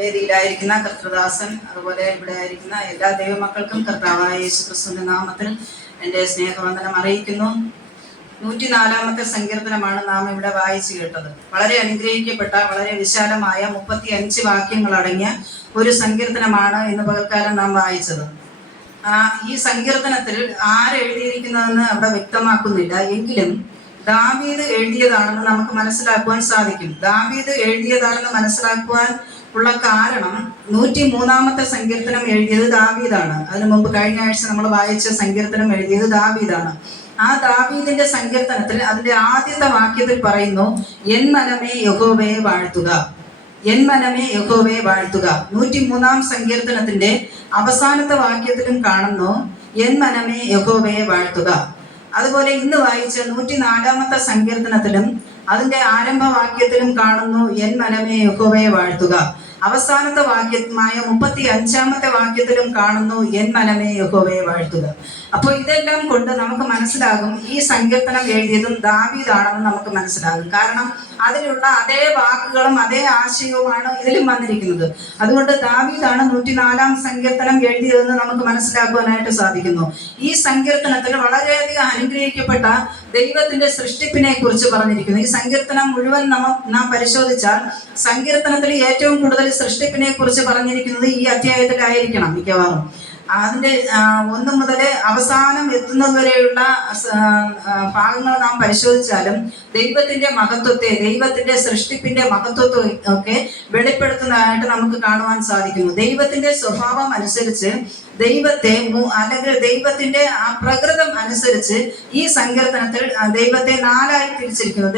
വേദിയിലായിരിക്കുന്ന കർത്തൃദാസൻ, അതുപോലെ ഇവിടെ ആയിരിക്കുന്ന എല്ലാ ദൈവമക്കൾക്കും കർത്താവായ യേശുക്രിസ്തുവിന്റെ നാമത്തിൽ എൻ്റെ സ്നേഹവന്ദനം അറിയിക്കുന്നു. 104-ാമത്തെ സങ്കീർത്തനമാണ് നാം ഇവിടെ വായിച്ചു കേട്ടത്. വളരെ അനുഗ്രഹിക്കപ്പെട്ട, വളരെ വിശാലമായ 35 വാക്യങ്ങൾ അടങ്ങിയ ഒരു സങ്കീർത്തനമാണ് ഇന്ന് പകൽക്കാലം നാം വായിച്ചത്. ഈ സങ്കീർത്തനത്തിൽ ആരെഴുതിയിരിക്കുന്നതെന്ന് അവിടെ വ്യക്തമാക്കുന്നില്ല, എങ്കിലും ദാവീദ് എഴുതിയതാണെന്ന് നമുക്ക് മനസ്സിലാക്കുവാൻ സാധിക്കും. ദാവീദ് എഴുതിയതാണെന്ന് മനസ്സിലാക്കുവാൻ ഉള്ള കാരണം 103-ാമത്തെ സങ്കീർത്തനം എഴുതിയത് ദാവീദാണ്. അതിനു മുമ്പ് കഴിഞ്ഞ ആഴ്ച നമ്മൾ വായിച്ച സങ്കീർത്തനം എഴുതിയത് ദാവീദാണ്. ആ ദാവീദിന്റെ സങ്കീർത്തനത്തിൽ അതിന്റെ ആദ്യത്തെ വാക്യത്തിൽ പറയുന്നു, എൻ മനമേ യഹോവയെ വാഴ്ത്തുക, എൻ മനമേ യഹോവയെ വാഴ്ത്തുക. 103-ാം സങ്കീർത്തനത്തിന്റെ അവസാനത്തെ വാക്യത്തിലും കാണുന്നു, എൻ മനമേ യഹോവയെ വാഴ്ത്തുക. അതുപോലെ ഇന്ന് വായിച്ച 104-ാമത്തെ സങ്കീർത്തനത്തിലും അതിന്റെ ആരംഭവാക്യത്തിലും കാണുന്നു, എൻ മനമേ യഹോവയെ വാഴ്ത്തുക. അവസാനത്തെ വാക്യമായ 35-ാമത്തെ വാക്യത്തിലും കാണുന്നു, എൻ മനമേ യഹോവയെ വാഴ്ത്തുക. അപ്പോൾ ഇതെല്ലാം കൊണ്ട് നമുക്ക് മനസ്സിലാകും ഈ സങ്കീർത്തനം എഴുതിയതും ദാവീദാണെന്ന് നമുക്ക് മനസ്സിലാകും. കാരണം അതിലുള്ള അതേ വാക്കുകളും അതേ ആശയവുമാണ് ഇതിലും വന്നിരിക്കുന്നത്. അതുകൊണ്ട് ദാവീദാണ് 104-ാം സങ്കീർത്തനം എഴുതിയതെന്ന് നമുക്ക് മനസ്സിലാക്കുവാനായിട്ട് സാധിക്കുന്നു. ഈ സങ്കീർത്തനത്തിൽ വളരെയധികം അനുഗ്രഹിക്കപ്പെട്ട ദൈവത്തിന്റെ സൃഷ്ടിപ്പിനെ കുറിച്ച് പറഞ്ഞിരിക്കുന്നു. ഈ സങ്കീർത്തനം മുഴുവൻ നാം പരിശോധിച്ചാൽ സങ്കീർത്തനത്തിൽ ഏറ്റവും കൂടുതൽ സൃഷ്ടിപ്പിനെ കുറിച്ച് പറഞ്ഞിരിക്കുന്നത് ഈ അധ്യായത്തിലായിരിക്കണം മിക്കവാറും. അതിന്റെ 1 മുതൽ അവസാനം എത്തുന്നത് വരെയുള്ള ഭാഗങ്ങൾ നാം പരിശോധിച്ചാലും ദൈവത്തിന്റെ മഹത്വത്തെ, ദൈവത്തിന്റെ സൃഷ്ടിപ്പിന്റെ മഹത്വത്തെ ഒക്കെ വെളിപ്പെടുത്തുന്നതായിട്ട് നമുക്ക് കാണുവാൻ സാധിക്കുന്നു. ദൈവത്തിന്റെ സ്വഭാവം അനുസരിച്ച്, ദൈവത്തെ അല്ലെങ്കിൽ ദൈവത്തിന്റെ ആ പ്രകൃതം അനുസരിച്ച് ഈ സങ്കീർത്തനത്തിൽ ദൈവത്തെ 4ആയി തിരിച്ചിരിക്കുന്നു.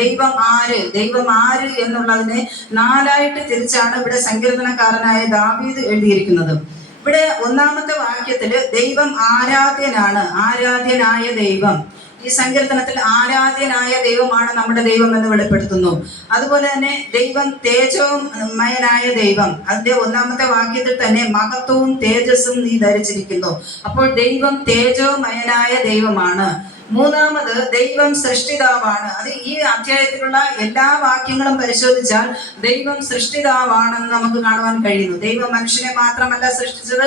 ദൈവം ആര് എന്നുള്ളതിനെ 4ആയിട്ട് തിരിച്ചാണ് ഇവിടെ സങ്കീർത്തനക്കാരനായ ദാവീദ് എഴുതിയിരിക്കുന്നത്. ഇവിടെ 1-ാമത്തെ വാക്യത്തില് ദൈവം ആരാധ്യനായ ദൈവം. ഈ സങ്കീർത്തനത്തിൽ ആരാധ്യനായ ദൈവമാണ് നമ്മുടെ ദൈവം എന്ന് വെളിപ്പെടുത്തുന്നു. അതുപോലെ തന്നെ ദൈവം തേജോമയനായ ദൈവം. അതിന്റെ 1-ാമത്തെ വാക്യത്തിൽ തന്നെ മഹത്വവും തേജസ്സും നീ ധരിച്ചിരിക്കുന്നു. അപ്പോൾ ദൈവം തേജോമയനായ ദൈവമാണ്. 3-ാമത് ദൈവം സൃഷ്ടിതാവാണ്. അത് ഈ അധ്യായത്തിലുള്ള എല്ലാ വാക്യങ്ങളും പരിശോധിച്ചാൽ ദൈവം സൃഷ്ടിതാവാണെന്ന് നമുക്ക് കാണുവാൻ കഴിയുന്നു. ദൈവം മനുഷ്യനെ മാത്രമല്ല സൃഷ്ടിച്ചത്,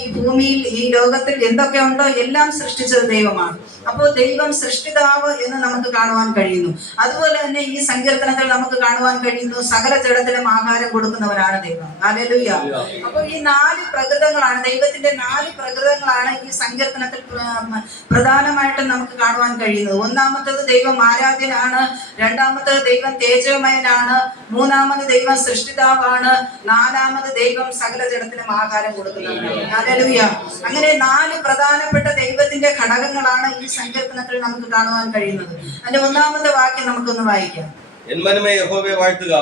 ഈ ഭൂമിയിൽ, ഈ ലോകത്തിൽ എന്തൊക്കെ ഉണ്ടോ എല്ലാം സൃഷ്ടിച്ചത് ദൈവമാണ്. അപ്പോൾ ദൈവം സൃഷ്ടിതാവ് എന്ന് നമുക്ക് കാണുവാൻ കഴിയുന്നു. അതുപോലെ തന്നെ ഈ സങ്കീർത്തനത്തിൽ നമുക്ക് കാണുവാൻ കഴിയുന്നു, സകല ജഡത്തിനും ആഹാരം കൊടുക്കുന്നവരാണ് ദൈവം. ഹല്ലേലൂയ. അപ്പോൾ ഈ 4 പ്രകൃതങ്ങളാണ്, ദൈവത്തിന്റെ 4 പ്രകൃതങ്ങളാണ് ഈ സങ്കീർത്തനത്തിൽ പ്രധാനമായിട്ടും നമുക്ക് കാണുവാൻ കഴിയുന്നത്. 1-ാമത്തത് ദൈവം ആരാധ്യനാണ്, 2-ാമത്തത് ദൈവം തേജോമയനാണ്, 3-ാമത് ദൈവം സൃഷ്ടിതാവാണ്, 4-ാമത് ദൈവം സകല ജഡത്തിനും ആഹാരം കൊടുക്കുന്നവരാണ്. ഹല്ലേലൂയ. അങ്ങനെ 4 പ്രധാനപ്പെട്ട ദൈവത്തിന്റെ ഘടകങ്ങളാണ് ഈ സങ്കീർത്തനത്തിൽ നമുക്ക് കാണുവാൻ കഴിയുന്നത്. അതിന്റെ 1-ാമത്തെ വാക്യം നമുക്കൊന്ന് വായിക്കാം. എൻ മനമേ യഹോവയെ വാഴ്ത്തുക,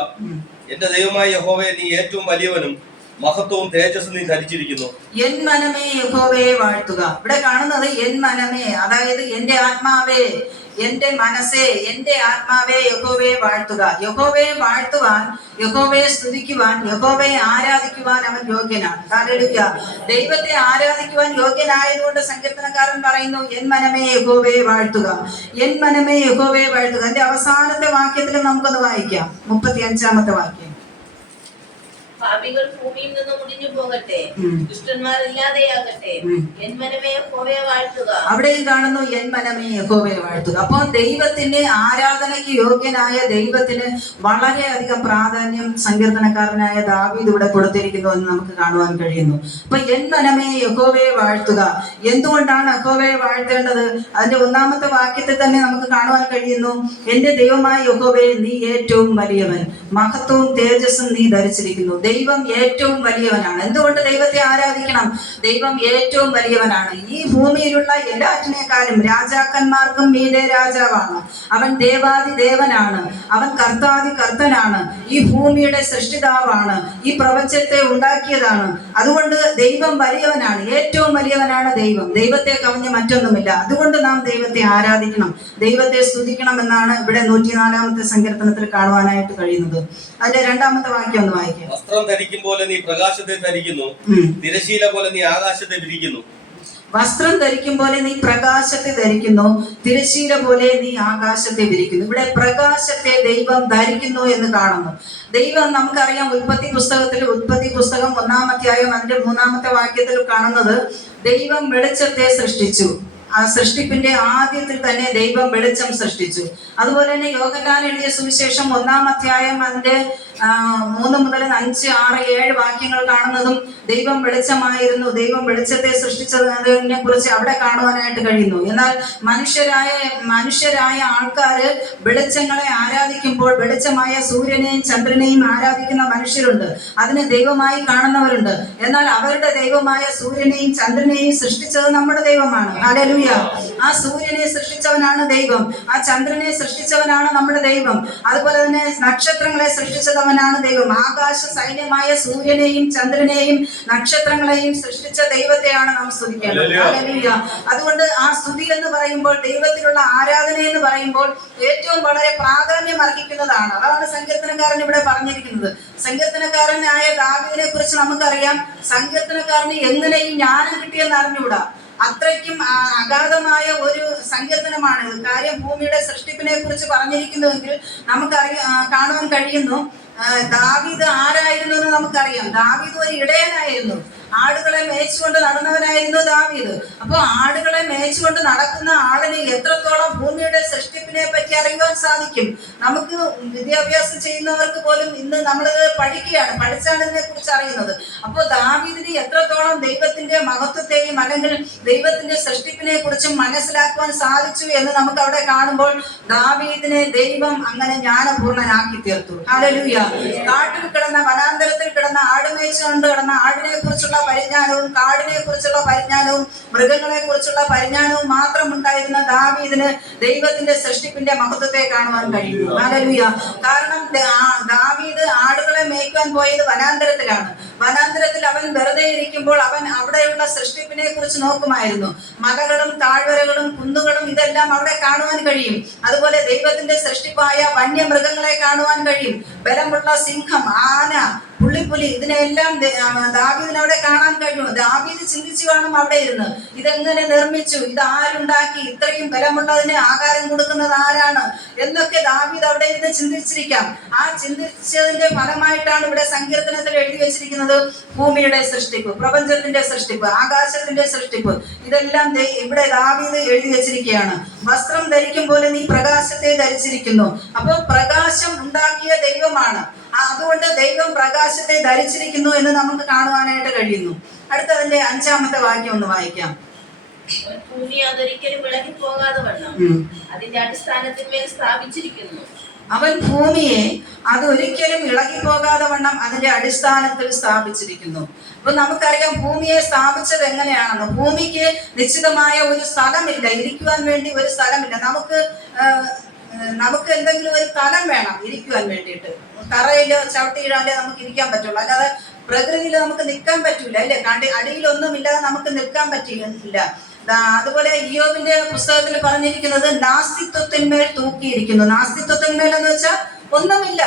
എന്റെ ദൈവമായ യഹോവയെ നീ ഏറ്റവും വലിയവനും മഹത്വവും തേജസ്സും നീ ധരിച്ചിരിക്കുന്നു. എൻ മനമേ യഹോവയെ വാഴ്ത്തുക. ഇവിടെ കാണുന്നത് എൻ മനമേ, അതായത് എന്റെ ആത്മാവേ, എന്റെ മനസ്സേ, എന്റെ ആത്മാവേ യഹോവയെ വാഴ്ത്തുക. യഹോവയെ വാഴ്ത്തുവാൻ, യഹോവയെ സ്തുതിക്കുവാൻ, യഹോവയെ ആരാധിക്കുവാൻ അവൻ യോഗ്യനാണ്. ഹല്ലേലൂയ. ദൈവത്തെ ആരാധിക്കുവാൻ യോഗ്യനായതുകൊണ്ട് സങ്കീർത്തനക്കാരൻ പറയുന്നു, എൻ മനമേ യഹോവയെ വാഴ്ത്തുക, എൻ മനമേ യഹോവയെ വാഴ്ത്തുക. അതിന്റെ അവസാനത്തെ വാക്യത്തിൽ നമുക്കൊന്ന് വായിക്കാം, 35-ാമത്തെ വാക്യം. പാപികൾ ഭൂമിയിൽ നിന്ന് മുടിഞ്ഞു പോകട്ടെ, ദുഷ്ടന്മാരില്ലാതെയാകട്ടെ, എൻ മനമേ യഹോവയെ വാഴ്ത്തുക. അവിടെയും കാണുന്നു, എൻ മനമേ യഹോവയെ വാഴ്ത്തുക. അപ്പൊ ദൈവത്തിന്റെ ആരാധനയ്ക്ക് യോഗ്യനായ ദൈവത്തിന് വളരെയധികം പ്രാധാന്യം സങ്കീർത്തനക്കാരനായ ദാവീദ് ഇവിടെ കൊടുത്തിരിക്കുന്നു എന്ന് നമുക്ക് കാണുവാൻ കഴിയുന്നു. അപ്പൊ എൻ മനമേ യഹോവയെ വാഴ്ത്തുക. എന്തുകൊണ്ടാണ് യഹോവയെ വാഴ്ത്തേണ്ടത്? അതിന്റെ 1-ാമത്തെ വാക്യത്തിൽ തന്നെ നമുക്ക് കാണുവാൻ കഴിയുന്നു, എന്റെ ദൈവമായ യഹോവയെ നീ ഏറ്റവും വലിയവൻ, മഹത്വവും തേജസ്സും നീ ധരിച്ചിരിക്കുന്നു. ദൈവം ഏറ്റവും വലിയവനാണ്. എന്തുകൊണ്ട് ദൈവത്തെ ആരാധിക്കണം? ദൈവം ഏറ്റവും വലിയവനാണ്. ഈ ഭൂമിയിലുള്ള എല്ലാറ്റിനേക്കാളും രാജാക്കന്മാർക്കും മീതെ രാജാവാണ്. അവൻ ദേവാദി ദേവനാണ്, അവൻ കർത്താദി കർത്തനാണ്, ഈ ഭൂമിയുടെ സൃഷ്ടിതാവാണ്, ഈ പ്രപഞ്ചത്തെ ഉണ്ടാക്കിയതാണ്. അതുകൊണ്ട് ദൈവം വലിയവനാണ്, ഏറ്റവും വലിയവനാണ് ദൈവം. ദൈവത്തെ കവിഞ്ഞ് മറ്റൊന്നുമില്ല. അതുകൊണ്ട് നാം ദൈവത്തെ ആരാധിക്കണം, ദൈവത്തെ സ്തുതിക്കണം എന്നാണ് ഇവിടെ 104-ാമത്തെ സങ്കീർത്തനത്തിൽ കാണുവാനായിട്ട് കഴിയുന്നത്. അതിന്റെ 2-ാമത്തെ വാക്യം ഒന്ന് വായിക്കാം. വസ്ത്രം ധരിക്കും പോലെ നീ പ്രകാശത്തെ ധരിക്കുന്നു, തിരശീല പോലെ നീ ആകാശത്തെ വിരിക്കുന്നു. വസ്ത്രം ധരിക്കും പോലെ നീ പ്രകാശത്തെ ധരിക്കുന്നു, തിരശ്ശീല പോലെ നീ ആകാശത്തെ വിരിക്കുന്നു. ഇവിടെ പ്രകാശത്തെ ദൈവം ധരിക്കുന്നു എന്ന് കാണുന്നു. ദൈവം നമുക്കറിയാം, ഉൽപ്പത്തി പുസ്തകം 1-ാം അധ്യായം അതിന്റെ 3-ാമത്തെ വാക്യത്തിൽ കാണുന്നത്, ദൈവം വെളിച്ചത്തെ സൃഷ്ടിച്ചു. ആ സൃഷ്ടിപ്പിന്റെ ആദ്യത്തിൽ തന്നെ ദൈവം വെളിച്ചം സൃഷ്ടിച്ചു. അതുപോലെ തന്നെ യോഹന്നാൻ എഴുതിയ സുവിശേഷം 1-ാം അധ്യായം അതിന്റെ 3 മുതൽ 5, 6, 7 വാക്യങ്ങൾ കാണുന്നതും ദൈവം വെളിച്ചമായിരുന്നു, ദൈവം വെളിച്ചത്തെ സൃഷ്ടിച്ചതിനെ കുറിച്ച് അവിടെ കാണുവാനായിട്ട് കഴിയുന്നു. എന്നാൽ മനുഷ്യരായ ആൾക്കാര് വെളിച്ചങ്ങളെ ആരാധിക്കുമ്പോൾ, വെളിച്ചമായ സൂര്യനെയും ചന്ദ്രനെയും ആരാധിക്കുന്ന മനുഷ്യരുണ്ട്, അതിനെ ദൈവമായി കാണുന്നവരുണ്ട്. എന്നാൽ അവരുടെ ദൈവമായ സൂര്യനെയും ചന്ദ്രനെയും സൃഷ്ടിച്ചത് നമ്മുടെ ദൈവമാണ്. ഹല്ലേലൂയ. ആ സൂര്യനെ സൃഷ്ടിച്ചവനാണ് ദൈവം, ആ ചന്ദ്രനെ സൃഷ്ടിച്ചവനാണ് നമ്മുടെ ദൈവം. അതുപോലെ തന്നെ നക്ഷത്രങ്ങളെ സൃഷ്ടിച്ചവനാണ് ദൈവം. ആകാശ സൈന്യമായ സൂര്യനെയും ചന്ദ്രനെയും നക്ഷത്രങ്ങളെയും സൃഷ്ടിച്ച ദൈവത്തെയാണ് നാം സ്തുതിക്കേണ്ടത്. ഹല്ലേലൂയ. അതുകൊണ്ട് ആ സ്തുതി എന്ന് പറയുമ്പോൾ, ദൈവത്തിലുള്ള ആരാധന എന്ന് പറയുമ്പോൾ ഏറ്റവും വളരെ പ്രാധാന്യം അർഹിക്കുന്നതാണ്. അതാണ് സങ്കീർത്തനക്കാരൻ ഇവിടെ പറഞ്ഞിരിക്കുന്നത്. സങ്കീർത്തനക്കാരനായ ദാവീദിനെ കുറിച്ച് നമുക്കറിയാം. സങ്കീർത്തനക്കാരന് എങ്ങനെ ഈ ജ്ഞാനം കിട്ടിയെന്ന് അറിഞ്ഞുകൂടാ. അത്രയ്ക്കും അഗാധമായ ഒരു സങ്കീർത്തനമാണിത്. കാര്യം, ഭൂമിയുടെ സൃഷ്ടിപ്പിനെ കുറിച്ച് പറഞ്ഞിരിക്കുന്നുവെങ്കിൽ കാണുവാൻ കഴിയുന്നു. ദാവീദ് ആരായിരുന്നു എന്ന് നമുക്കറിയാം. ദാവീദ് ഒരു ഇടയനായിരുന്നു, ആടുകളെ മേയിച്ചുകൊണ്ട് നടന്നവനായിരുന്നു ദാവീദ്. അപ്പോൾ ആടുകളെ മേയിച്ചുകൊണ്ട് നടക്കുന്ന ആളിന് എത്രത്തോളം ഭൂമിയുടെ സൃഷ്ടിപ്പിനെ പറ്റി അറിയുവാൻ സാധിക്കും? നമുക്ക് വിദ്യാഭ്യാസം ചെയ്യുന്നവർക്ക് പോലും ഇന്ന് നമ്മളിത് പഠിച്ചാണ് ഇതിനെ കുറിച്ച് അറിയുന്നത്. അപ്പോൾ ദാവീദിന് എത്രത്തോളം ദൈവത്തിന്റെ മഹത്വത്തെയും അല്ലെങ്കിൽ ദൈവത്തിന്റെ സൃഷ്ടിപ്പിനെ കുറിച്ചും മനസ്സിലാക്കുവാൻ സാധിച്ചു എന്ന് നമുക്ക് അവിടെ കാണുമ്പോൾ, ദാവീദിനെ ദൈവം അങ്ങനെ ജ്ഞാനപൂർണനാക്കി തീർത്തു. ഹല്ലേലൂയ. കാട്ടിൽ കിടന്ന, വനാന്തരത്തിൽ കിടന്ന, ആടുമേച്ചുകൊണ്ട് കിടന്ന ആടിനെ കുറിച്ചുള്ള പരിജ്ഞാനവും കാടിനെ കുറിച്ചുള്ള പരിജ്ഞാനവും മൃഗങ്ങളെ കുറിച്ചുള്ള പരിജ്ഞാനവും മാത്രം ഉണ്ടായിരുന്ന ദാവീദിന് ദൈവത്തിന്റെ സൃഷ്ടിപ്പിന്റെ മഹത്വത്തെ കാണുവാൻ കഴിയുന്നു. ഹല്ലേലൂയ. കാരണം ദാവീദ് ആടുകളെ മേയ്ക്കാൻ പോയത് വനാന്തരത്തിലാണ്. വനാന്തരത്തിൽ അവൻ വെറുതെ ഇരിക്കുമ്പോൾ അവൻ അവിടെയുള്ള സൃഷ്ടിപ്പിനെ കുറിച്ച് നോക്കുമായിരുന്നു. മലകളും താഴ്വരകളും കുന്നുകളും ഇതെല്ലാം അവിടെ കാണുവാൻ കഴിയും. അതുപോലെ ദൈവത്തിന്റെ സൃഷ്ടിപ്പായ വന്യമൃഗങ്ങളെ കാണുവാൻ കഴിയും. ബലമുള്ള സിംഹം, ആന, പുള്ളിപ്പുലി, ഇതിനെല്ലാം ദാവീദിന് അവിടെ കാണാൻ കഴിഞ്ഞു. ദാവീദ് ചിന്തിച്ചു കാണും അവിടെ ഇരുന്ന്, ഇതെങ്ങനെ നിർമ്മിച്ചു, ഇത് ആരുണ്ടാക്കി, ഇത്രയും ബലമുള്ളതിന് ആഹാരം കൊടുക്കുന്നത് ആരാണ് എന്നൊക്കെ ദാവീദ് അവിടെ ഇരുന്ന് ചിന്തിച്ചിരിക്കാം. ആ ചിന്തിച്ചതിന്റെ ഫലമായിട്ടാണ് ഇവിടെ സങ്കീർത്തനത്തിൽ എഴുതി വെച്ചിരിക്കുന്നത്, ഭൂമിയുടെ സൃഷ്ടിപ്പ്, പ്രപഞ്ചത്തിന്റെ സൃഷ്ടിപ്പ്, ആകാശത്തിന്റെ സൃഷ്ടിപ്പ്, ഇതെല്ലാം ഇവിടെ ദാവീദ് എഴുതി വെച്ചിരിക്കുകയാണ്. വസ്ത്രം ധരിക്കും പോലെ നീ പ്രകാശത്തെ ധരിച്ചിരിക്കുന്നു. അപ്പോൾ പ്രകാശം ഉണ്ടാക്കിയ ദൈവമാണ്. അതുകൊണ്ട് ദൈവം പ്രകാശത്തെ ധരിച്ചിരിക്കുന്നു എന്ന് നമുക്ക് കാണുവാനായിട്ട് കഴിയുന്നു. അടുത്തതിന്റെ 5-ാമത്തെ വാക്യം ഒന്ന് വായിക്കാം. ഭൂമി അതൊരിക്കലും വിളകി പോകാതെ വണ്ണം അതിന്റെ അടിസ്ഥാനത്തിന്മേൽ സ്ഥാപിച്ചിരിക്കുന്നു. അവൻ ഭൂമിയെ അതൊരിക്കലും ഇളകിപ്പോകാതെ വണ്ണം അതിന്റെ അടിസ്ഥാനത്തിൽ സ്ഥാപിച്ചിരിക്കുന്നു. അപ്പൊ നമുക്കറിയാം ഭൂമിയെ സ്ഥാപിച്ചത് എങ്ങനെയാണെന്ന്. ഭൂമിക്ക് നിശ്ചിതമായ ഒരു സ്ഥലമില്ല, ഇരിക്കുവാൻ വേണ്ടി ഒരു സ്ഥലമില്ല. നമുക്ക് എന്തെങ്കിലും ഒരു സ്ഥലം വേണം ഇരിക്കുവാൻ വേണ്ടിയിട്ട്. തറയിലോ ചവിട്ടിയിടാലേ നമുക്ക് ഇരിക്കാൻ പറ്റുള്ളൂ, അല്ലാതെ പ്രകൃതിയിൽ നമുക്ക് നിൽക്കാൻ പറ്റൂല, അല്ലേ? അടിയിലൊന്നും ഇല്ലാതെ നമുക്ക് നിൽക്കാൻ പറ്റില്ല. അതുപോലെ ഇയ്യോബിന്റെ പുസ്തകത്തിൽ പറഞ്ഞിരിക്കുന്നത് നാസ്തിത്വത്തിന്മേൽ തൂക്കിയിരിക്കുന്നു. നാസ്തിത്വത്തിന്മേൽ എന്ന് വെച്ചാൽ ഒന്നുമില്ല.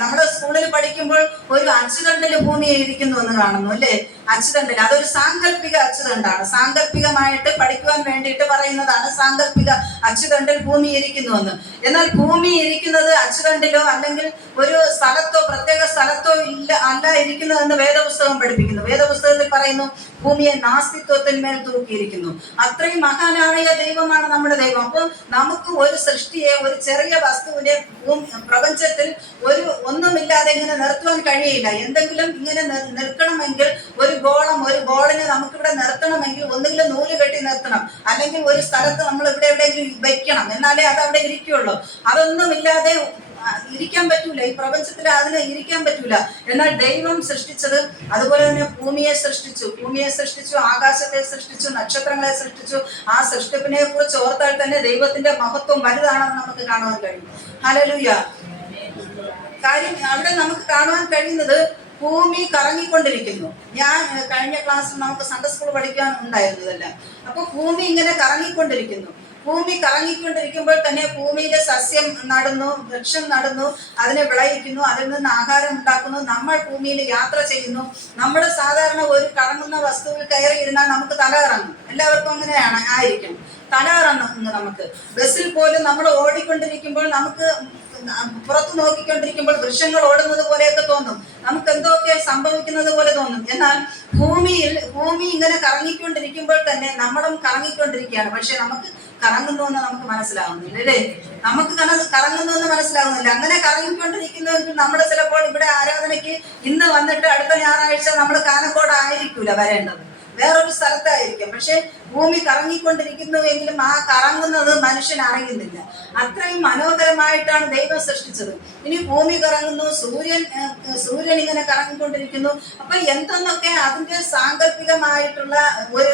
നമ്മുടെ സ്കൂളിൽ പഠിക്കുമ്പോൾ ഒരു അച്ചുതണ്ടിൽ ഭൂമി ഇരിക്കുന്നു എന്ന് കാണുന്നു, അല്ലേ? അച്ചുതണ്ടിൽ, അതൊരു സാങ്കല്പിക അച്ചുതണ്ടാണ്. സാങ്കല്പികമായിട്ട് പഠിക്കുവാൻ വേണ്ടിയിട്ട് പറയുന്നതാണ് സാങ്കല്പിക അച്ചുതണ്ടിൽ ഭൂമി ഇരിക്കുന്നു എന്ന്. എന്നാൽ ഭൂമി ഇരിക്കുന്നത് അച്ചുതണ്ടിലോ അല്ലെങ്കിൽ ഒരു സ്ഥലത്തോ പ്രത്യേക സ്ഥലത്തോ അല്ല ഇരിക്കുന്നതെന്ന് വേദപുസ്തകം പഠിപ്പിക്കുന്നു. വേദപുസ്തകത്തിൽ പറയുന്നു ഭൂമിയെ നാസ്തിത്വത്തിന്മേൽ തൂക്കിയിരിക്കുന്നു. അത്രയും മഹാനായ ദൈവമാണ് നമ്മുടെ ദൈവം. അപ്പോൾ നമുക്ക് ഒരു സൃഷ്ടിയെ, ഒരു ചെറിയ വസ്തുവിനെ പ്രപഞ്ചത്തിൽ ഒന്നുമില്ലാതെ ഇങ്ങനെ നിർത്തുവാൻ കഴിയില്ല. എന്തെങ്കിലും ഇങ്ങനെ നിൽക്കണമെങ്കിൽ ഒരു ബോളിനെ നമുക്കിവിടെ നിർത്തണമെങ്കിൽ ഒന്നുകിലും നൂല് കെട്ടി നിർത്തണം, അല്ലെങ്കിൽ ഒരു സ്ഥലത്ത് നമ്മൾ ഇവിടെ എവിടെയെങ്കിലും വെക്കണം, എന്നാലേ അത് അവിടെ ഇരിക്കുള്ളൂ. അതൊന്നുമില്ലാതെ ഇരിക്കാൻ പറ്റൂല. ഈ പ്രപഞ്ചത്തിൽ അതിന് ഇരിക്കാൻ പറ്റൂല. എന്നാൽ ദൈവം സൃഷ്ടിച്ചത് അതുപോലെ തന്നെ ഭൂമിയെ സൃഷ്ടിച്ചു, ആകാശത്തെ സൃഷ്ടിച്ചു, നക്ഷത്രങ്ങളെ സൃഷ്ടിച്ചു. ആ സൃഷ്ടിപ്പിനെ കുറിച്ച് ഓർത്താൽ തന്നെ ദൈവത്തിന്റെ മഹത്വം വലുതാണെന്ന് നമുക്ക് കാണുവാൻ കഴിയും. ഹല്ലേലൂയ. കാര്യം അവിടെ നമുക്ക് കാണുവാൻ കഴിയുന്നത് ഭൂമി കറങ്ങിക്കൊണ്ടിരിക്കുന്നു. ഞാൻ കഴിഞ്ഞ ക്ലാസ്സിൽ നമുക്ക് സൺഡേ സ്കൂൾ പഠിക്കാൻ ഉണ്ടായിരുന്നതല്ല. അപ്പൊ ഭൂമി ഇങ്ങനെ കറങ്ങിക്കൊണ്ടിരിക്കുന്നു. ഭൂമി കറങ്ങിക്കൊണ്ടിരിക്കുമ്പോൾ തന്നെ ഭൂമിയിലെ സസ്യം നടുന്നു, വൃക്ഷം നടുന്നു, അതിനെ വിളയിക്കുന്നു, അതിൽ നിന്ന് ആഹാരം ഉണ്ടാക്കുന്നു. നമ്മൾ ഭൂമിയിൽ യാത്ര ചെയ്യുന്നു. നമ്മുടെ സാധാരണ ഒരു കറങ്ങുന്ന വസ്തുവിൽ കയറി ഇരുന്നാൽ നമുക്ക് തല കറങ്ങും. എല്ലാവർക്കും അങ്ങനെയാണ് ആയിരിക്കും, തല കറങ്ങുന്നു. നമുക്ക് ബസ്സിൽ പോലും നമ്മൾ ഓടിക്കൊണ്ടിരിക്കുമ്പോൾ നമുക്ക് പുറത്തു നോക്കിക്കൊണ്ടിരിക്കുമ്പോൾ വൃക്ഷങ്ങൾ ഓടുന്നത് പോലെയൊക്കെ തോന്നും, നമുക്ക് എന്തൊക്കെ സംഭവിക്കുന്നത് പോലെ തോന്നും. എന്നാൽ ഭൂമി ഇങ്ങനെ കറങ്ങിക്കൊണ്ടിരിക്കുമ്പോൾ തന്നെ നമ്മളും കറങ്ങിക്കൊണ്ടിരിക്കുകയാണ്. പക്ഷെ നമുക്ക് കറങ്ങുന്നു എന്ന് നമുക്ക് മനസ്സിലാവുന്നില്ല, അല്ലേ? നമുക്ക് കറങ്ങുന്നു എന്ന് മനസ്സിലാവുന്നില്ല. അങ്ങനെ കറങ്ങിക്കൊണ്ടിരിക്കുന്നുവെങ്കിൽ നമ്മൾ ചിലപ്പോൾ ഇവിടെ ആരാധനയ്ക്ക് ഇന്ന് വന്നിട്ട് അടുത്ത ഞായറാഴ്ച നമ്മൾ കാനക്കോട് ആയിരിക്കൂല വരേണ്ടത്, വേറൊരു സ്ഥലത്തായിരിക്കും. പക്ഷെ ഭൂമി കറങ്ങിക്കൊണ്ടിരിക്കുന്നുവെങ്കിലും ആ കറങ്ങുന്നത് മനുഷ്യൻ അറിയുന്നില്ല. അത്രയും മനോഹരമായിട്ടാണ് ദൈവം സൃഷ്ടിച്ചത്. ഇനി ഭൂമി കറങ്ങുന്നു, സൂര്യൻ ഇങ്ങനെ കറങ്ങിക്കൊണ്ടിരിക്കുന്നു. അപ്പൊ എന്തെന്നൊക്കെ അതിന്റെ സാങ്കല്പികമായിട്ടുള്ള ഒരു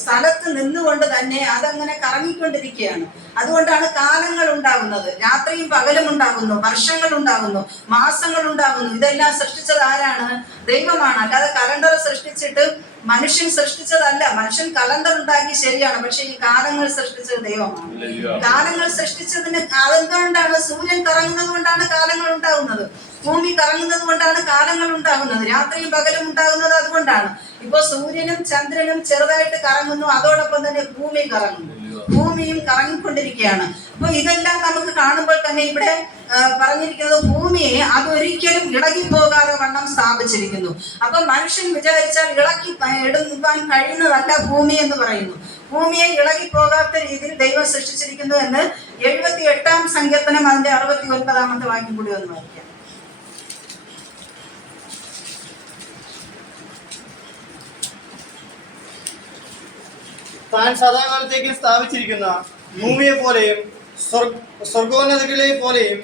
സ്ഥലത്ത് നിന്നുകൊണ്ട് തന്നെ അതങ്ങനെ കറങ്ങിക്കൊണ്ടിരിക്കുകയാണ്. അതുകൊണ്ടാണ് കാലങ്ങൾ ഉണ്ടാകുന്നത്, രാത്രിയും പകലും ഉണ്ടാകുന്നു, വർഷങ്ങൾ ഉണ്ടാകുന്നു, മാസങ്ങൾ ഉണ്ടാകുന്നു. ഇതെല്ലാം സൃഷ്ടിച്ചത് ആരാണ്? ദൈവമാണ്. അല്ലാതെ കലണ്ടർ സൃഷ്ടിച്ചിട്ട് മനുഷ്യൻ സൃഷ്ടിച്ചതല്ല. മനുഷ്യൻ കലണ്ടർ ഉണ്ടാക്കി, ശരിയാണ്, പക്ഷെ ഈ കാലങ്ങൾ സൃഷ്ടിച്ചത് ദൈവമാണ്. കാലങ്ങൾ സൃഷ്ടിച്ചതിന് അതെന്തുകൊണ്ടാണ്? സൂര്യൻ കറങ്ങുന്നത് കൊണ്ടാണ് കാലങ്ങൾ ഉണ്ടാകുന്നത്, ഭൂമി കറങ്ങുന്നത് കൊണ്ടാണ് കാലങ്ങൾ ഉണ്ടാകുന്നത്, രാത്രിയും പകലും ഉണ്ടാകുന്നത് അതുകൊണ്ടാണ്. ഇപ്പൊ സൂര്യനും ചന്ദ്രനും ചെറുതായിട്ട് കറങ്ങുന്നു, അതോടൊപ്പം തന്നെ ഭൂമി കറങ്ങുന്നു, ഭൂമിയും കറങ്ങിക്കൊണ്ടിരിക്കുകയാണ്. അപ്പൊ ഇതെല്ലാം നമുക്ക് കാണുമ്പോൾ തന്നെ ഇവിടെ പറഞ്ഞിരിക്കുന്നത് ഭൂമിയെ അതൊരിക്കലും ഇളകിപ്പോകാതെ വണ്ണം സ്ഥാപിച്ചിരിക്കുന്നു. അപ്പൊ മനുഷ്യൻ വിചാരിച്ചാൽ ഇളക്കി എടുക്കാൻ കഴിയുന്നതല്ല ഭൂമി എന്ന് പറയുന്നു. ഭൂമിയെ ഇളകിപ്പോകാത്ത രീതിയിൽ ദൈവം സൃഷ്ടിച്ചിരിക്കുന്നു എന്ന് 78-ാം സങ്കീർത്തനം അതിന്റെ 69-ാമത്തെ വാക്യം കൂടി ഒന്ന് വായിക്കാം. താൻ സദാകാലത്തേക്ക് സ്ഥാപിച്ചിരിക്കുന്ന ഭൂമിയെ പോലെയും സ്വർഗോന്നതകളെ പോലെയും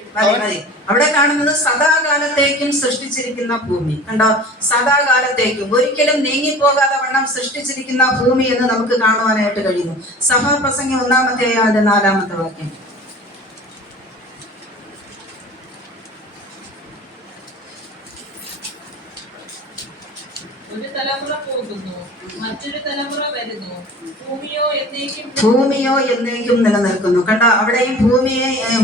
അവിടെ കാണുന്നത് സദാകാലത്തേക്കും സൃഷ്ടിച്ചിരിക്കുന്ന ഭൂമി. കണ്ടോ? സദാകാലത്തേക്കും ഒരിക്കലും നീങ്ങിപ്പോകാതെ വണ്ണം സൃഷ്ടിച്ചിരിക്കുന്ന ഭൂമി എന്ന് നമുക്ക് കാണുവാനായിട്ട് കഴിയുന്നു. സഭാപ്രസംഗം 1-ാമത്തെ 4-ാമത്തെ വാക്യം. ഒരു തലമുറ പോകുന്നു, മറ്റൊരു തലമുറ വരുന്നു, ഭൂമിയോ എന്നേക്കും നിലനിൽക്കുന്നു. കണ്ടോ? അവിടെയും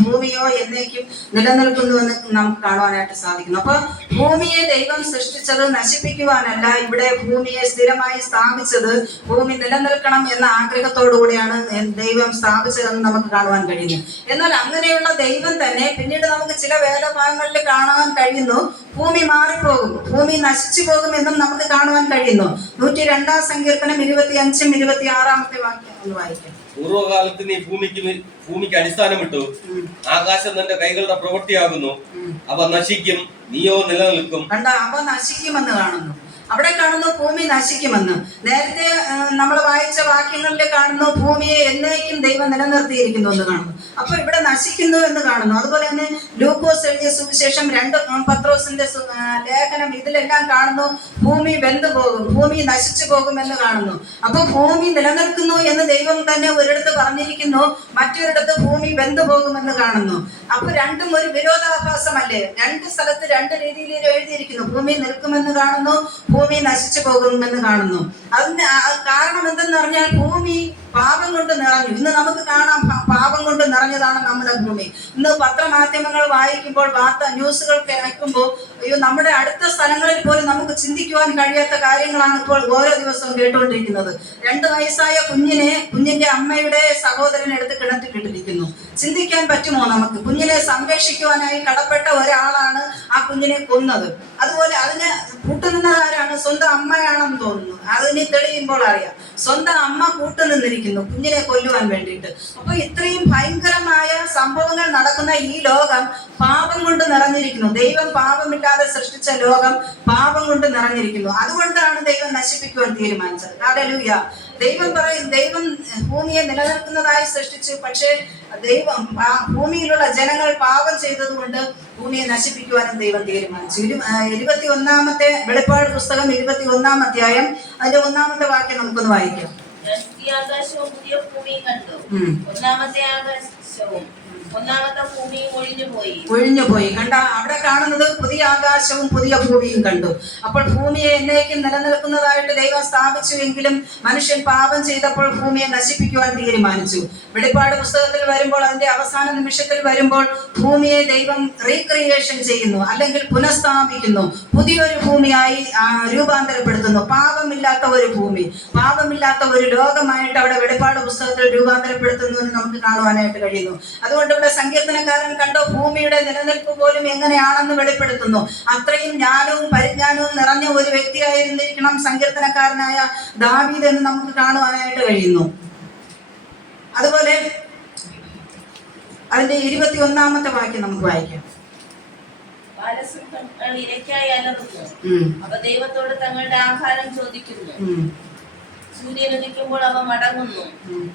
ഭൂമിയോ എന്നേക്കും നിലനിൽക്കുന്നു എന്ന് നമുക്ക് കാണുവാനായിട്ട് സാധിക്കുന്നു. അപ്പൊ ഭൂമിയെ ദൈവം സൃഷ്ടിച്ചത് നശിപ്പിക്കുവാനല്ല, ഇവിടെ ഭൂമിയെ സ്ഥിരമായി സ്ഥാപിച്ചത് ഭൂമി നിലനിൽക്കണം എന്ന ആഗ്രഹത്തോടു കൂടിയാണ് ദൈവം സ്ഥാപിച്ചതെന്ന് നമുക്ക് കാണുവാൻ കഴിയുന്നു. എന്നാൽ അങ്ങനെയുള്ള ദൈവം തന്നെ പിന്നീട് നമുക്ക് ചില വേദഭാഗങ്ങളിൽ കാണാൻ കഴിയുന്നു, ഭൂമി മാറിപ്പോകും, ഭൂമി നശിച്ചു പോകുമെന്നും നമുക്ക് കാണുവാൻ കഴിയുന്നു. 102-ാം സങ്കീർത്തനം 25-ഉം 26-ാമത്തെ വാക്യം ഒന്ന് വായിക്കാം. പൂർവ്വകാലത്ത് നീ ഭൂമിക്ക് അടിസ്ഥാനമിട്ടു, ആകാശം നിന്റെ കൈകളുടെ പ്രവൃത്തിയാകുന്നു, അവ നശിക്കും, നീയോ നിലനിൽക്കും. കണ്ട, അവ നശിക്കുമെന്ന് കാണുന്നു. അവിടെ കാണുന്നു ഭൂമി നശിക്കുമെന്ന്. നേരത്തെ നമ്മൾ വായിച്ച വാക്യങ്ങളിൽ കാണുന്നു ഭൂമിയെ എന്നേക്കും ദൈവം നിലനിർത്തിയിരിക്കുന്നു എന്ന് കാണുന്നു. അപ്പൊ ഇവിടെ നശിക്കുന്നു എന്ന് കാണുന്നു. അതുപോലെ തന്നെ ലൂക്കോസ് എഴുതിയ സുവിശേഷം 2 പത്രോസിന്റെ ലേഖനം ഇതിലെല്ലാം കാണുന്നു ഭൂമി വെന്തു പോകും, ഭൂമി നശിച്ചു പോകും എന്ന് കാണുന്നു. അപ്പൊ ഭൂമി നിലനിൽക്കുന്നു എന്ന് ദൈവം തന്നെ ഒരിടത്ത് പറഞ്ഞിരിക്കുന്നു, മറ്റൊരിടത്ത് ഭൂമി വെന്തു പോകുമെന്ന് കാണുന്നു. അപ്പൊ രണ്ടും ഒരു വിരോധാഭാസമല്ലേ? 2 സ്ഥലത്ത് 2 രീതിയിൽ എഴുതിയിരിക്കുന്നു. ഭൂമി നിൽക്കുമെന്ന് കാണുന്നു, ഭൂമി നശിച്ചു പോകുമെന്ന് കാണുന്നു. അതിന് കാരണം എന്തെന്ന് പറഞ്ഞാൽ ഭൂമി പാപം കൊണ്ട് നിറഞ്ഞു. ഇന്ന് നമുക്ക് കാണാം, പാപം കൊണ്ട് നിറഞ്ഞതാണ് നമ്മുടെ ഭൂമി. ഇന്ന് പത്രമാധ്യമങ്ങൾ വായിക്കുമ്പോൾ, ന്യൂസുകൾ കേൾക്കുമ്പോൾ, അയ്യോ, നമ്മുടെ അടുത്ത സ്ഥലങ്ങളിൽ പോലും നമുക്ക് ചിന്തിക്കുവാൻ കഴിയാത്ത കാര്യങ്ങളാണ് ഇപ്പോൾ ഓരോ ദിവസവും കേട്ടുകൊണ്ടിരിക്കുന്നത്. 2 വയസ്സായ കുഞ്ഞിന്റെ അമ്മയുടെ സഹോദരൻ എടുത്ത് കിണറ്റിട്ടിരിക്കുന്നു. ചിന്തിക്കാൻ പറ്റുമോ നമുക്ക്? കുഞ്ഞിനെ സംരക്ഷിക്കുവാനായി കടപ്പെട്ട ഒരാളാണ് ആ കുഞ്ഞിനെ കൊന്നത്. അതുപോലെ അതിന് കൂട്ടുനിന്നതാരാണ്? സ്വന്തം അമ്മയാണെന്ന് തോന്നുന്നു. അതിന് തെളിയുമ്പോൾ അറിയാം, സ്വന്തം അമ്മ കൂട്ടുനിന്നിരിക്കുന്നു കുഞ്ഞിനെ കൊല്ലുവാൻ വേണ്ടിയിട്ട്. അപ്പൊ ഇത്രയും ഭയങ്കരമായ സംഭവങ്ങൾ നടക്കുന്ന ഈ ലോകം പാപം കൊണ്ട് നിറഞ്ഞിരിക്കുന്നു. ദൈവം പാപമില്ലാതെ സൃഷ്ടിച്ച ലോകം പാപം കൊണ്ട് നിറഞ്ഞിരിക്കുന്നു. അതുകൊണ്ടാണ് ദൈവം നശിപ്പിക്കുവാൻ തീരുമാനിച്ചത്. ഹല്ലേലൂയ. ദൈവം ഭൂമിയെ നിലനിൽക്കുന്നതായി സൃഷ്ടിച്ചു. പക്ഷേ ഭൂമിയിലുള്ള ജനങ്ങൾ പാപം ചെയ്തതുകൊണ്ട് ഭൂമിയെ നശിപ്പിക്കുവാനും ദൈവം തീരുമാനിച്ചു. 21-ാമത്തെ വെളിപ്പാട് പുസ്തകം 21-ാം അധ്യായം അതിന്റെ 1-ാമത്തെ വാക്യം നമുക്കൊന്ന് വായിക്കാം. ആകാശവും പുതിയ ഭൂമിയും കണ്ടു. ഒന്നാമത്തെ ആകാശവും ഒന്നാമത്തെ ഭൂമിയും ഒഴിഞ്ഞുപോയി. ഒഴിഞ്ഞുപോയി. കണ്ട, അവിടെ കാണുന്നത് പുതിയ ആകാശവും പുതിയ ഭൂമിയും കണ്ടു. അപ്പോൾ ഭൂമിയെ എന്നേക്കും നിലനിൽക്കുന്നതായിട്ട് ദൈവം സ്ഥാപിച്ചു എങ്കിലും മനുഷ്യൻ പാപം ചെയ്തപ്പോൾ ഭൂമിയെ നശിപ്പിക്കുവാൻ തീരുമാനിച്ചു. വെളിപ്പാട് പുസ്തകത്തിൽ വരുമ്പോൾ, അതിന്റെ അവസാന നിമിഷത്തിൽ വരുമ്പോൾ ഭൂമിയെ ദൈവം റീക്രിയേഷൻ ചെയ്യുന്നു, അല്ലെങ്കിൽ പുനഃസ്ഥാപിക്കുന്നു, പുതിയൊരു ഭൂമിയായി രൂപാന്തരപ്പെടുത്തുന്നു. പാപമില്ലാത്ത ഒരു ഭൂമി, പാപമില്ലാത്ത ഒരു ലോകമായിട്ട് അവിടെ വെളിപ്പാട് പുസ്തകത്തിൽ രൂപാന്തരപ്പെടുത്തുന്നു എന്ന് നമുക്ക് കാണുവാനായിട്ട് കഴിയുന്നു. അതുകൊണ്ട് ഇവിടെ സങ്കീർത്തനക്കാരൻ കണ്ടോ, ഭൂമിയുടെ നിലനിൽപ്പ് പോലും എങ്ങനെയാണെന്ന് വെളിപ്പെടുത്തുന്നു. അത്രയും ജ്ഞാനവും പരിജ്ഞാനവും നിറഞ്ഞ ഒരു വ്യക്തിയായിരുന്നിരിക്കണം സങ്കീർത്തനക്കാരനായ ദാവീദ് എന്ന് നമുക്ക് കാണുവാനായിട്ട് കഴിയുന്നു. അതുപോലെ അതിന്റെ 21-ാമത്തെ വാക്യം നമുക്ക് വായിക്കാം. ബാലസിംഹങ്ങൾ ഇരയ്ക്കായി അലറുന്നു, അവ ദൈവത്തോട് തങ്ങളുടെ ആഹാരം ചോദിക്കുന്നു. സൂര്യൻ ഉദിക്കുമ്പോൾ അവ മടങ്ങുന്നു,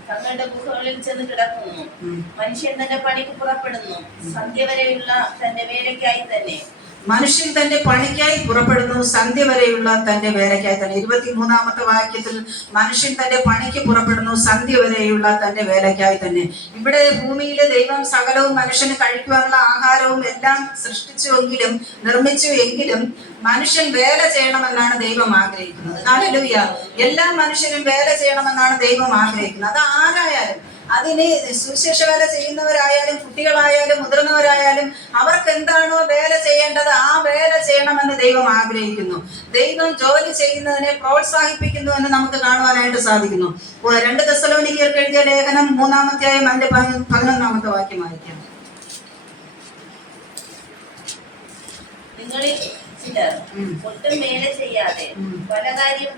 തങ്ങളുടെ ഗുഹകളിൽ ചെന്ന് കിടക്കുന്നു. മനുഷ്യൻ തന്റെ പണിക്ക് പുറപ്പെടുന്നു, സന്ധ്യ വരെയുള്ള തന്റെ വേലയ്ക്കായി തന്നെ. മനുഷ്യൻ തന്റെ പണിക്കായി പുറപ്പെടുന്നു, സന്ധ്യ വരെയുള്ള തന്റെ വേലയ്ക്കായി തന്നെ. 23-ാമത്തെ വാക്യത്തിൽ മനുഷ്യൻ തന്റെ പണിക്ക് പുറപ്പെടുന്നു, സന്ധ്യ വരെയുള്ള തന്റെ വേലയ്ക്കായി തന്നെ. ഇവിടെ ഭൂമിയിലെ ദൈവം സകലവും മനുഷ്യന് കഴിക്കുവാനുള്ള ആഹാരവും എല്ലാം സൃഷ്ടിച്ചുവെങ്കിലും നിർമ്മിച്ചു എങ്കിലും മനുഷ്യൻ വേല ചെയ്യണമെന്നാണ് ദൈവം ആഗ്രഹിക്കുന്നത്. ഹല്ലേലൂയ. എല്ലാ മനുഷ്യരും വേല ചെയ്യണമെന്നാണ് ദൈവം ആഗ്രഹിക്കുന്നത്. അത് ആരായാലും, അതിന് സുവിശേഷ വേല ചെയ്യുന്നവരായാലും കുട്ടികളായാലും മുതിർന്നവരായാലും അവർക്ക് എന്താണോ വേല ചെയ്യേണ്ടത് ആ വേല ചെയ്യണമെന്ന് ദൈവം ആഗ്രഹിക്കുന്നു. ദൈവം ജോലി ചെയ്യുന്നതിനെ പ്രോത്സാഹിപ്പിക്കുന്നു എന്ന് നമുക്ക് കാണുവാനായിട്ട് സാധിക്കുന്നു. 2 തെസ്സലോനിക്കർക്ക് എഴുതിയ ലേഖനം 3-ാം അധ്യായം അതിന്റെ 11-ാമത്തെ വാക്യം വായിക്കാം. നിങ്ങളിൽ ചിലർ ഒട്ടും വേല ചെയ്യാതെ പരകാര്യം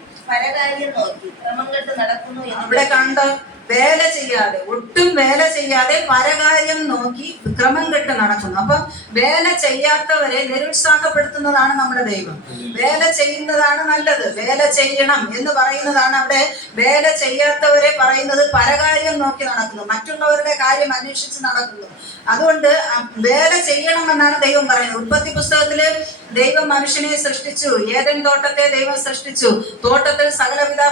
നോക്കി ക്രമം കെട്ട് നടക്കുന്നു. അവിടെ കണ്ട് വേല ചെയ്യാതെ, ഒട്ടും വേല ചെയ്യാതെ പരകാര്യം നോക്കി ക്രമം കെട്ട് നടക്കുന്നു. അപ്പൊ വേല ചെയ്യാത്തവരെ നിരുത്സാഹപ്പെടുത്തുന്നതാണ് നമ്മുടെ ദൈവം. വേല ചെയ്യുന്നതാണ് നല്ലത്, വേല ചെയ്യണം എന്ന് പറയുന്നതാണ്. അവിടെ വേല ചെയ്യാത്തവരെ പറയുന്നത് പരകാര്യം നോക്കി നടക്കുന്നു, മറ്റുള്ളവരുടെ കാര്യം അന്വേഷിച്ച് നടക്കുന്നു. അതുകൊണ്ട് വേല ചെയ്യണമെന്നാണ് ദൈവം പറയുന്നത്. ഉൽപ്പത്തി പുസ്തകത്തില് ദൈവം മനുഷ്യനെ സൃഷ്ടിച്ചു, ഏദൻ തോട്ടത്തെ ദൈവം സൃഷ്ടിച്ചു. തോട്ടത്തിൽ സകലവിധ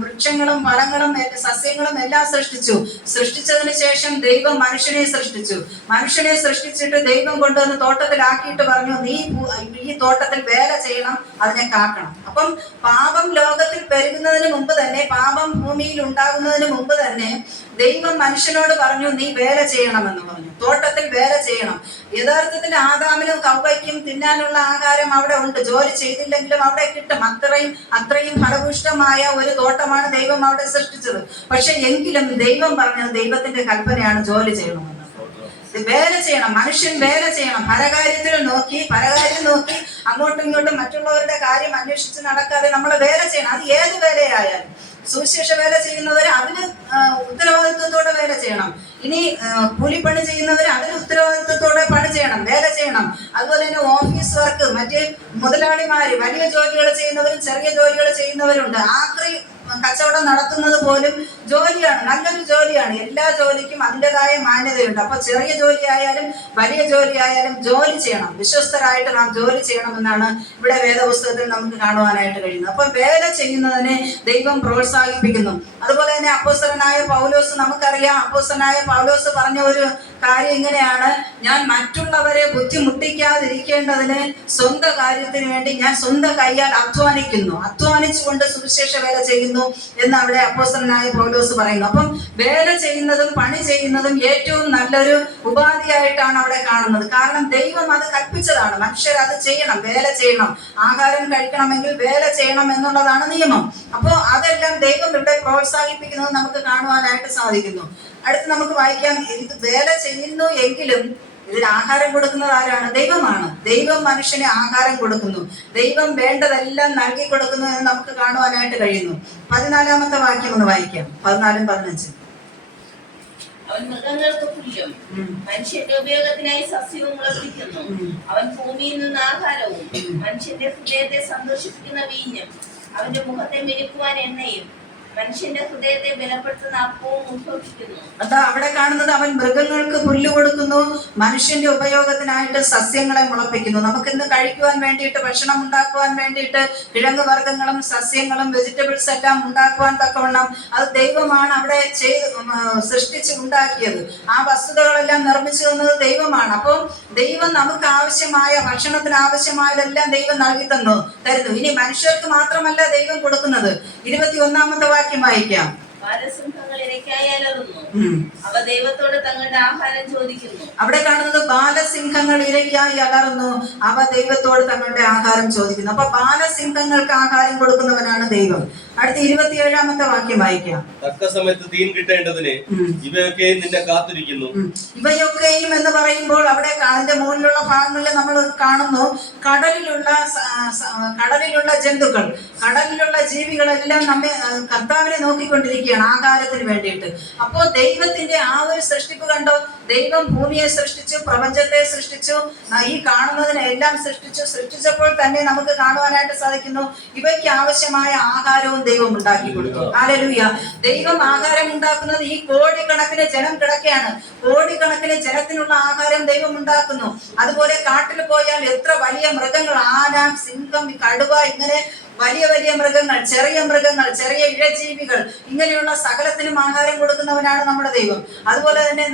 വൃക്ഷങ്ങളും ഫലങ്ങളും സസ്യങ്ങളും എല്ലാം സൃഷ്ടിച്ചു. സൃഷ്ടിച്ചതിന് ശേഷം ദൈവം മനുഷ്യനെ സൃഷ്ടിച്ചു. മനുഷ്യനെ സൃഷ്ടിച്ചിട്ട് ദൈവം കൊണ്ടുവന്ന് തോട്ടത്തിലാക്കിയിട്ട് പറഞ്ഞു, നീ ഈ തോട്ടത്തിൽ വേല ചെയ്യണം, അതിനെ കാക്കണം. അപ്പം പാപം ലോകത്തിൽ പെരുകുന്നതിന് മുമ്പ് തന്നെ, പാപം ഭൂമിയിൽ ഉണ്ടാകുന്നതിന് മുമ്പ് തന്നെ ദൈവം മനുഷ്യനോട് പറഞ്ഞു, നീ വേല ചെയ്യണമെന്ന് പറഞ്ഞു, തോട്ടത്തിൽ വേല ചെയ്യണം. യഥാർത്ഥത്തിൽ ആദാമിനും ഹവ്വയ്ക്കും തിന്നാനുള്ള ആഹാരം അവിടെ ഉണ്ട്, ജോലി ചെയ്തില്ലെങ്കിലും അവിടെ കിട്ടും. അത്രയും ഫലഭൂഷ്ടമായ ഒരു തോട്ടമാണ് ദൈവം അവിടെ സൃഷ്ടിച്ചത്. പക്ഷെ എങ്കിലും ദൈവം പറഞ്ഞത്, ദൈവത്തിന്റെ കൽപ്പനയാണ് ജോലി ചെയ്യണമെന്ന്. വേല ചെയ്യണം, മനുഷ്യൻ വേല ചെയ്യണം. പരകാര്യം നോക്കി അങ്ങോട്ടും ഇങ്ങോട്ടും മറ്റുള്ളവരുടെ കാര്യം അന്വേഷിച്ച് നടക്കാതെ നമ്മൾ വേല ചെയ്യണം. അത് ഏത് വേലയായാലും, സുവിശേഷ വേല ചെയ്യുന്നവര് അതിന് ഉത്തരവാദിത്വത്തോടെ വേല ചെയ്യണം. ഇനി കൂലിപ്പണി ചെയ്യുന്നവര് അതിന് ഉത്തരവാദിത്വത്തോടെ പണി ചെയ്യണം, വേല ചെയ്യണം. അതുപോലെ തന്നെ ഓഫീസ് വർക്ക്, മറ്റ് മുതലാളിമാര് വലിയ ജോലികൾ ചെയ്യുന്നവരും ചെറിയ ജോലികൾ ചെയ്യുന്നവരുണ്ട്. ആക്രി കച്ചവടം നടത്തുന്നത് പോലും ജോലിയാണ്, നല്ലൊരു ജോലിയാണ്. എല്ലാ ജോലിക്കും അതിൻ്റെതായ മാന്യതയുണ്ട്. അപ്പൊ ചെറിയ ജോലി ആയാലും വലിയ ജോലി ആയാലും ജോലി ചെയ്യണം, വിശ്വസ്തരായിട്ട് നാം ജോലി ചെയ്യണമെന്നാണ് ഇവിടെ വേദപുസ്തകത്തിൽ നമുക്ക് കാണുവാനായിട്ട് കഴിയുന്നത്. അപ്പൊ വേല ചെയ്യുന്നതിനെ ദൈവം പ്രോത്സാഹിപ്പിക്കുന്നു. അതുപോലെ തന്നെ അപ്പോസ്തലനായ പൗലോസ്, നമുക്കറിയാം, അപ്പോസ്തലനായ പൗലോസ് പറഞ്ഞ ഒരു കാര്യം ഇങ്ങനെയാണ്: ഞാൻ മറ്റുള്ളവരെ ബുദ്ധിമുട്ടിക്കാതിരിക്കേണ്ടതിന് സ്വന്തം കാര്യത്തിന് വേണ്ടി ഞാൻ സ്വന്തം കൈയാൽ അധ്വാനിച്ചുകൊണ്ട് സുവിശേഷ വേല ചെയ്യുന്നു എന്ന് അവിടെ അപ്പോസ്തലനായ പൗലോസ് പറയുന്നു. അപ്പം വേല ചെയ്യുന്നതും പണി ചെയ്യുന്നതും ഏറ്റവും നല്ലൊരു ഉപാധിയായിട്ടാണ് അവിടെ കാണുന്നത്. കാരണം ദൈവം അത് കൽപ്പിച്ചതാണ്, മനുഷ്യർ അത് ചെയ്യണം, വേല ചെയ്യണം. ആഹാരം കഴിക്കണമെങ്കിൽ വേല ചെയ്യണം എന്നുള്ളതാണ് നിയമം. അപ്പോൾ അതെല്ലാം ദൈവം ഇവിടെ പ്രോത്സാഹിപ്പിക്കുന്നത് നമുക്ക് കാണുവാനായിട്ട് സാധിക്കുന്നു. അടുത്ത് നമുക്ക് വായിക്കാം, ഇത് വേല ചെയ്യുന്നു എങ്കിലും ഇതിന് ആഹാരം കൊടുക്കുന്നത് ആരാണ്? ദൈവമാണ്. ദൈവം മനുഷ്യന് ആഹാരം കൊടുക്കുന്നു, ദൈവം വേണ്ടതെല്ലാം നൽകി കൊടുക്കുന്നു എന്ന് നമുക്ക് കാണുവാനായിട്ട് കഴിയുന്നു. 14-ാമത്തെ വാക്യം ഒന്ന് വായിക്കാം, 14-ഉം 15-ഉം. അവൻ മൃഗങ്ങൾക്ക് പുല്ലും മനുഷ്യന്റെ ഉപയോഗത്തിനായി സസ്യവും മുളപ്പിക്കുന്നു. അവൻ ഭൂമിയിൽ നിന്ന് ആഹാരവും മനുഷ്യന്റെ ഹൃദയത്തെ സന്തോഷിപ്പിക്കുന്ന വീഞ്ഞും അവന്റെ മുഖത്തെ മെരുക്കുവാൻ എണ്ണയും മനുഷ്യന്റെ ഹൃദയത്തെ ബലപ്പെടുത്തുന്ന അപ്പവും ഉത്ഭവിക്കുന്നു. അതാ അവിടെ കാണുന്നത്, അവൻ മൃഗങ്ങൾക്ക് പുല്ല് കൊടുക്കുന്നു, മനുഷ്യന്റെ ഉപയോഗത്തിനായിട്ട് സസ്യങ്ങളെ മുളപ്പിക്കുന്നു. നമുക്കിന്ന് കഴിക്കുവാൻ വേണ്ടിയിട്ട്, ഭക്ഷണം ഉണ്ടാക്കുവാൻ വേണ്ടിയിട്ട് കിഴങ്ങ് വർഗ്ഗങ്ങളും സസ്യങ്ങളും വെജിറ്റബിൾസ് എല്ലാം ഉണ്ടാക്കുവാൻ തക്കവണ്ണം അത് ദൈവമാണ് അവിടെ സൃഷ്ടിച്ച് ഉണ്ടാക്കിയത്. ആ വസ്തുതകളെല്ലാം നിർമ്മിച്ചു തന്നത് ദൈവമാണ്. അപ്പോൾ ദൈവം നമുക്ക് ആവശ്യമായ ഭക്ഷണത്തിന് ആവശ്യമായതെല്ലാം ദൈവം നൽകി തരുന്നു. ഇനി മനുഷ്യർക്ക് മാത്രമല്ല ദൈവം കൊടുക്കുന്നത്. 21-ാമത്തെ വാക്യം വായിക്കാം. ബാലസിംഹങ്ങൾ ഇരയ്ക്കായി അലറുന്നു, അവ ദൈവത്തോട് തങ്ങളുടെ ആഹാരം ചോദിക്കുന്നു. അവിടെ കാണുന്നത് ബാലസിംഹങ്ങൾ ഇരയ്ക്കായി അലറുന്നു, അവ ദൈവത്തോട് തങ്ങളുടെ ആഹാരം ചോദിക്കുന്നു. അപ്പൊ ബാലസിംഹങ്ങൾക്ക് ആഹാരം കൊടുക്കുന്നവനാണ് ദൈവം. അടുത്ത 27-ാമത്തെ വാക്യം വായിക്കാം. തക്ക സമയത്ത് തീൻ കിട്ടേണ്ടതിന് ഇവയൊക്കെയും നിന്നെ കാത്തിരിക്കുന്നു. ഇവയൊക്കെയും എന്ന് പറയുമ്പോൾ അവിടെ അതിന്റെ മുകളിലുള്ള ഭാഗങ്ങളിൽ നമ്മൾ കാണുന്നു, കടലിലുള്ള ജന്തുക്കൾ, കടലിലുള്ള ജീവികളെല്ലാം നമ്മെ കർത്താവിനെ നോക്കിക്കൊണ്ടിരിക്കുകയാണ് ആഹാരത്തിന് വേണ്ടിയിട്ട്. അപ്പോൾ ദൈവത്തിന്റെ ആ ഒരു സൃഷ്ടിപ്പ് കണ്ടോ, ദൈവം ഭൂമിയെ സൃഷ്ടിച്ചു, പ്രപഞ്ചത്തെ സൃഷ്ടിച്ചു, ഈ കാണുന്നതിനെ എല്ലാം സൃഷ്ടിച്ചപ്പോൾ തന്നെ നമുക്ക് കാണുവാനായിട്ട് സാധിക്കുന്നു ഇവയ്ക്ക് ആവശ്യമായ ആഹാരവും ദൈവം ഉണ്ടാക്കി കൊടുത്തു. ഹല്ലേലൂയ. ദൈവം ആഹാരം ഉണ്ടാക്കുന്നത് ഈ കോടിക്കണക്കിന് ജനം കിടക്കുകയാണ്. കോടിക്കണക്കിന് ജനത്തിനുള്ള ആഹാരം ദൈവം ഉണ്ടാക്കുന്നു. അതുപോലെ കാട്ടിൽ പോയാൽ എത്ര വലിയ മൃഗങ്ങൾ, ആന, സിംഹം, കടുവ, ഇങ്ങനെ വലിയ വലിയ മൃഗങ്ങൾ, ചെറിയ ഇഴജീവികൾ, ഇങ്ങനെയുള്ള സകലത്തിനും ആഹാരം കൊടുക്കുന്നവനാണ് നമ്മുടെ ദൈവം. അതുപോലെ തന്നെ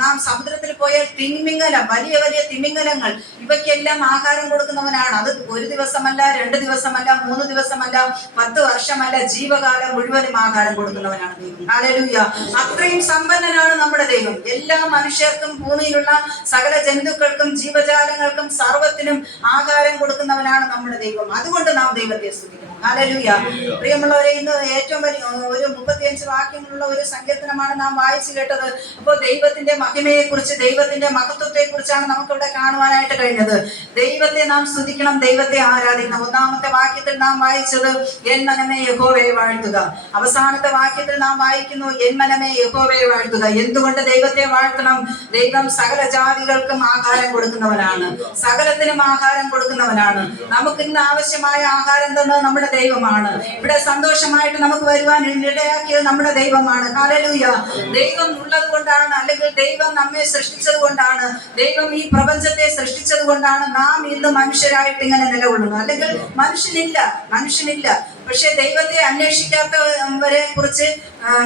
നാം സമുദ്രത്തിൽ പോയാൽ തിമിംഗലം, വലിയ വലിയ തിമിംഗലങ്ങൾ, ഇവയ്ക്കെല്ലാം ആഹാരം കൊടുക്കുന്നവനാണ്. അത് ഒരു ദിവസമല്ല, 2 ദിവസമല്ല, 3 ദിവസമല്ല, 10 വർഷമല്ല, ജീവകാലം മുഴുവനും ആഹാരം കൊടുക്കുന്നവനാണ് ദൈവം. ഹല്ലേലൂയ. അത്രയും സമ്പന്നനാണ് നമ്മുടെ ദൈവം. എല്ലാ മനുഷ്യർക്കും, ഭൂമിയിലുള്ള സകല ജന്തുക്കൾക്കും, ജീവജാലങ്ങൾക്കും, സർവ്വത്തിനും ആഹാരം കൊടുക്കുന്നവനാണ് നമ്മുടെ ദൈവം. അതുകൊണ്ട് നാം ദൈവത്തെ സ്തുതിക്കണം. ഹല്ലേലൂയ. പ്രിയമുള്ളവരെ, ഇന്ന് ഏറ്റവും വലിയ ഒരു 35 വാക്യങ്ങളുള്ള ഒരു സങ്കീർത്തനമാണ് നാം വായിച്ചു കേട്ടത്. അപ്പോൾ ദൈവത്തിന്റെ മഹിമയെ കുറിച്ച്, ദൈവത്തിന്റെ മഹത്വത്തെ കുറിച്ചാണ് നമുക്കിവിടെ കാണുവാനായിട്ട് കഴിഞ്ഞത്. ദൈവത്തെ നാം സ്തുതിക്കണം, ദൈവത്തെ ആരാധിക്കണം. 1-ാമത്തെ വാക്യത്തിൽ നാം വായിച്ചത് എൻ മനമേ യഹോവയെ വാഴ്ത്തുക. അവസാനത്തെ വാക്യത്തിൽ നാം വായിക്കുന്നു എൻ മനമേ യഹോവയെ വാഴ്ത്തുക. എന്തുകൊണ്ട് ദൈവത്തെ വാഴ്ത്തണം? ദൈവം സകല ജാതികൾക്കും ആഹാരം കൊടുക്കുന്നവനാണ്, സകലത്തിനും ആഹാരം കൊടുക്കുന്നവനാണ്. നമുക്ക് ഇന്ന് ആവശ്യമായ ആഹാരം തന്നത് നമ്മുടെ ദൈവമാണ്. ഇവിടെ സന്തോഷമായിട്ട് നമുക്ക് വരുവാൻ ഇടയാക്കിയത് നമ്മുടെ ദൈവമാണ്. ഹല്ലേലൂയ. ദൈവം ഉള്ളത് കൊണ്ടാണ്, അല്ലെങ്കിൽ ദൈവം നമ്മെ സൃഷ്ടിച്ചത് കൊണ്ടാണ്, ദൈവം ഈ പ്രപഞ്ചത്തെ സൃഷ്ടിച്ചത് കൊണ്ടാണ് നാം ഇന്ന് മനുഷ്യരായിട്ട് ഇങ്ങനെ നിലകൊള്ളുന്നത്. അല്ലെങ്കിൽ മനുഷ്യനില്ല. പക്ഷെ ദൈവത്തെ അന്വേഷിക്കാത്തവരെ കുറിച്ച്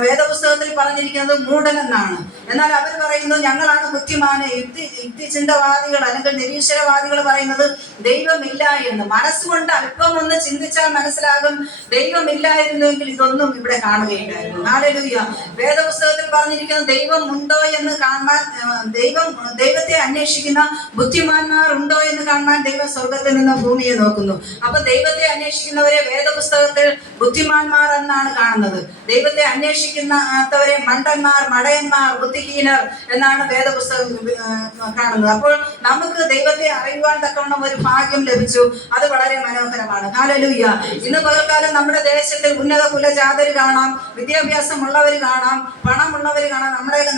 വേദപുസ്തകത്തിൽ പറഞ്ഞിരിക്കുന്നത് മൂഢനെന്നാണ്. എന്നാൽ അവർ പറയുന്നു ഞങ്ങളാണ് ബുദ്ധിമാന്. യുക്തി ചിന്തവാദികൾ അല്ലെങ്കിൽ നിരീശ്വരവാദികൾ പറയുന്നത് ദൈവമില്ല എന്ന്. മനസ്സുകൊണ്ട് അല്പം ഒന്ന് ചിന്തിച്ചാൽ മനസ്സിലാകും, ദൈവമില്ലായിരുന്നുവെങ്കിൽ ഇതൊന്നും ഇവിടെ കാണുകയില്ലായിരുന്നു. ഹല്ലേലൂയ. വേദപുസ്തകത്തിൽ പറഞ്ഞിരിക്കുന്നത് ദൈവം ഉണ്ടോ എന്ന് കാണാൻ, ദൈവത്തെ അന്വേഷിക്കുന്ന ബുദ്ധിമാന്മാർ ഉണ്ടോ എന്ന് കാണാൻ ദൈവം സ്വർഗത്തിൽ നിന്ന് ഭൂമിയെ നോക്കുന്നു. അപ്പൊ ദൈവത്തെ അന്വേഷിക്കുന്നവരെ വേദപുസ്തകത്തിൽ ബുദ്ധിമാന്മാർ എന്നാണ് കാണുന്നത്. ദൈവത്തെ അന്വേഷിക്കുന്നവരെ മണ്ടന്മാർ, മടയന്മാർ, ബുദ്ധിഹീനർ എന്നാണ് വേദപുസ്തകം കാണുന്നത്. അപ്പോൾ നമുക്ക് ദൈവത്തെ അറിയുവാൻ തക്കവണ്ണം ഒരു ഭാഗ്യം ലഭിച്ചു. അത് വളരെ മനോഹരമാണ്. ഹല്ലേലൂയ. ഇന്ന് പകൽക്കാലം നമ്മുടെ ദേശത്തിൽ ഉന്നത കുലജാതർ കാണാം, വിദ്യാഭ്യാസമുള്ളവർ കാണാം, പണമുള്ളവർ കാണാം,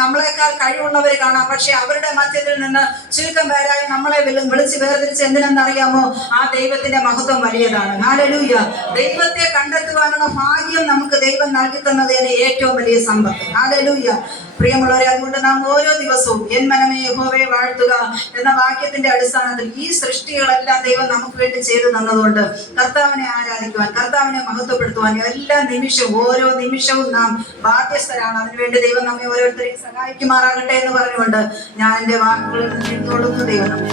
നമ്മളെക്കാൾ കഴിവുള്ളവർ കാണാം. പക്ഷെ അവരുടെ മധ്യത്തിൽ നിന്ന് ചുരുക്കം പേരായി നമ്മളെ വിളിച്ച് വേർതിരിച്ച് എന്തിനെന്നറിയാമോ? ആ ദൈവത്തിന്റെ മഹത്വം വലിയതാണ്. ഹല്ലേലൂയ. ദൈവത്തെ കണ്ടെത്തുവാനുള്ള ഭാഗ്യം നമുക്ക് ദൈവം നൽകി തന്നതിന് ഏറ്റവും വലിയ സമ്പത്ത്. ഹല്ലേലൂയ. പ്രിയമുള്ളവരെ, അതുകൊണ്ട് നാം ഓരോ ദിവസവും എൻ മനമേ യഹോവയെ വാഴ്ത്തുക എന്ന വാക്യത്തിന്റെ അടിസ്ഥാനത്തിൽ ഈ സൃഷ്ടികളെല്ലാം ദൈവം നമുക്ക് വേണ്ടി ചെയ്തു തന്നതുകൊണ്ട് കർത്താവിനെ ആരാധിക്കുവാൻ, കർത്താവിനെ മഹത്വപ്പെടുത്തുവാൻ എല്ലാ നിമിഷവും, ഓരോ നിമിഷവും നാം ബാധ്യസ്ഥരാണ്. അതിനുവേണ്ടി ദൈവം നമ്മെ ഓരോരുത്തരെയും സഹായിക്കുമാറാകട്ടെ എന്ന് പറഞ്ഞുകൊണ്ട് ഞാൻ എന്റെ വാക്കുകളിൽ നിന്നോടുന്നു. ദൈവം നമ്മെ